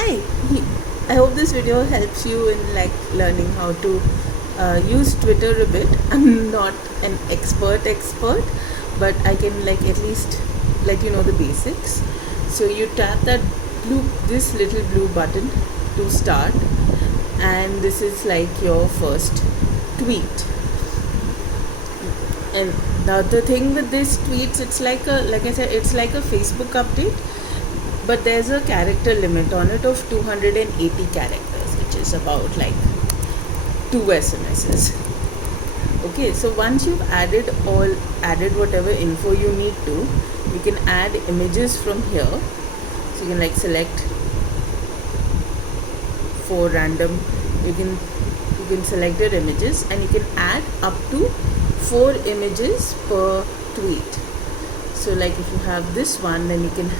Hi, I hope this video helps you in like learning how to use Twitter a bit. I'm not an expert, but I can like at least let you know the basics. So you tap that this little blue button to start, and this is like your first tweet. And now the thing with these tweets, it's like I said, it's like a Facebook update, but there's a character limit on it of 280 characters, which is about like 2 SMSs. Okay, so once you've added whatever info you need to, you can add images from here. So you can like select for random, you can select your images, and you can add up to 4 images per tweet. So like if you have this one, then you can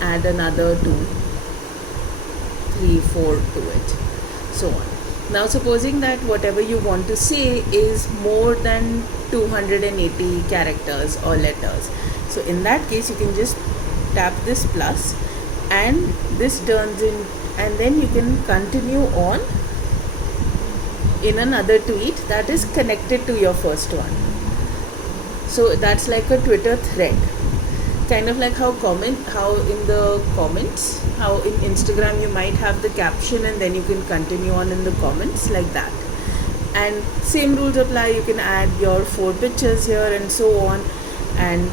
add another 2, 3, 4 to it, so on. Now supposing that whatever you want to say is more than 280 characters or letters, so in that case you can just tap this plus and this turns in, and then you can continue on in another tweet that is connected to your first one. So that's like a Twitter thread, kind of like how in the comments, how in Instagram you might have the caption and then you can continue on in the comments, like that. And same rules apply. You can add your 4 pictures here and so on. And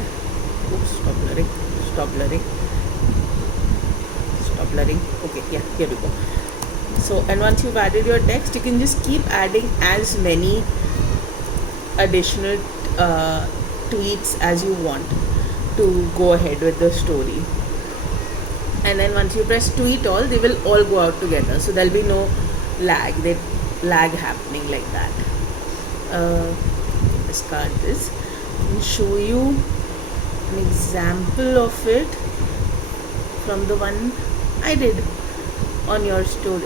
stop blurring. Okay, yeah, here we go. So, and once you've added your text, you can just keep adding as many additional tweets as you want to go ahead with the story. And then once you press tweet all, they will all go out together, so there'll be no lag happening like that. Discard this and show you an example of it from the one I did on your story.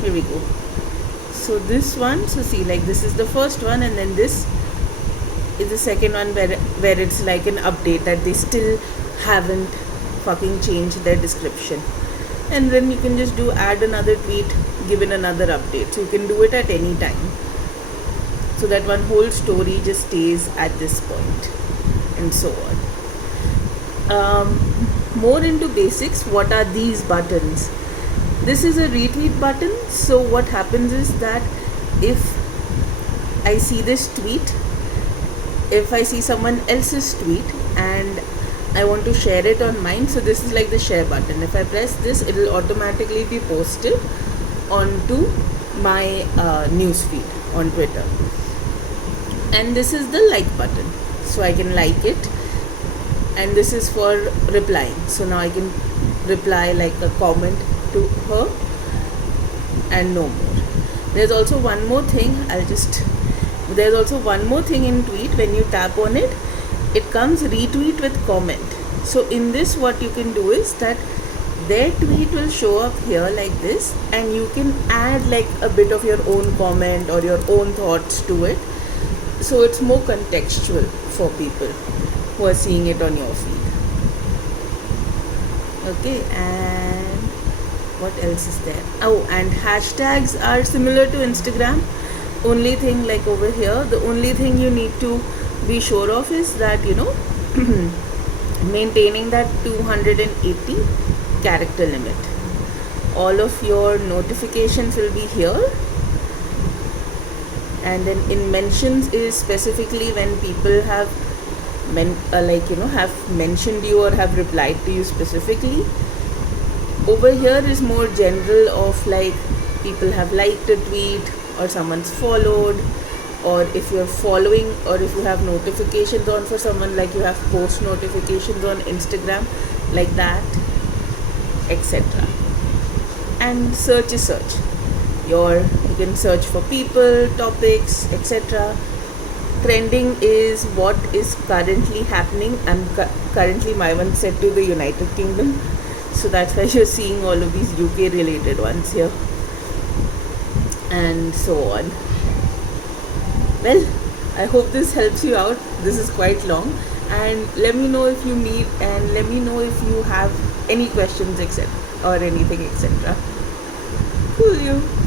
Here we go. So this one, so see, like this is the first one, and then this is the second one where it's like an update that they still haven't fucking changed their description. And then you can just add another tweet given another update, so you can do it at any time, so that one whole story just stays at this point, and so on. More into basics, what are these buttons? This is a retweet button. So what happens is that if I see this tweet, if I see someone else's tweet and I want to share it on mine, so this is like the share button. If I press this, it will automatically be posted onto my newsfeed on Twitter. And this is the like button, so I can like it. And this is for replying, so now I can reply like a comment to her and no more. There's also one more thing in tweet. When you tap on it, it comes retweet with comment. So in this, what you can do is that their tweet will show up here like this, and you can add like a bit of your own comment or your own thoughts to it, so it's more contextual for people who are seeing it on your feed. Okay, and what else is there? Oh, and hashtags are similar to Instagram. Only thing, like over here, the only thing you need to be sure of is that, you know, maintaining that 280 character limit. All of your notifications will be here, and then in mentions is specifically when people have have mentioned you or have replied to you specifically. Over here is more general, of like people have liked a tweet or someone's followed, or if you're following, or if you have notifications on for someone, like you have post notifications on Instagram, like that, etc. And search is search. You can search for people, topics, etc. Trending is what is currently happening. I'm currently, my one set to the United Kingdom, so that's why you're seeing all of these UK related ones here, and so on. Well, I hope this helps you out. This is quite long, and let me know if you need, and let me know if you have any questions, etc., or anything, etc. Cool you.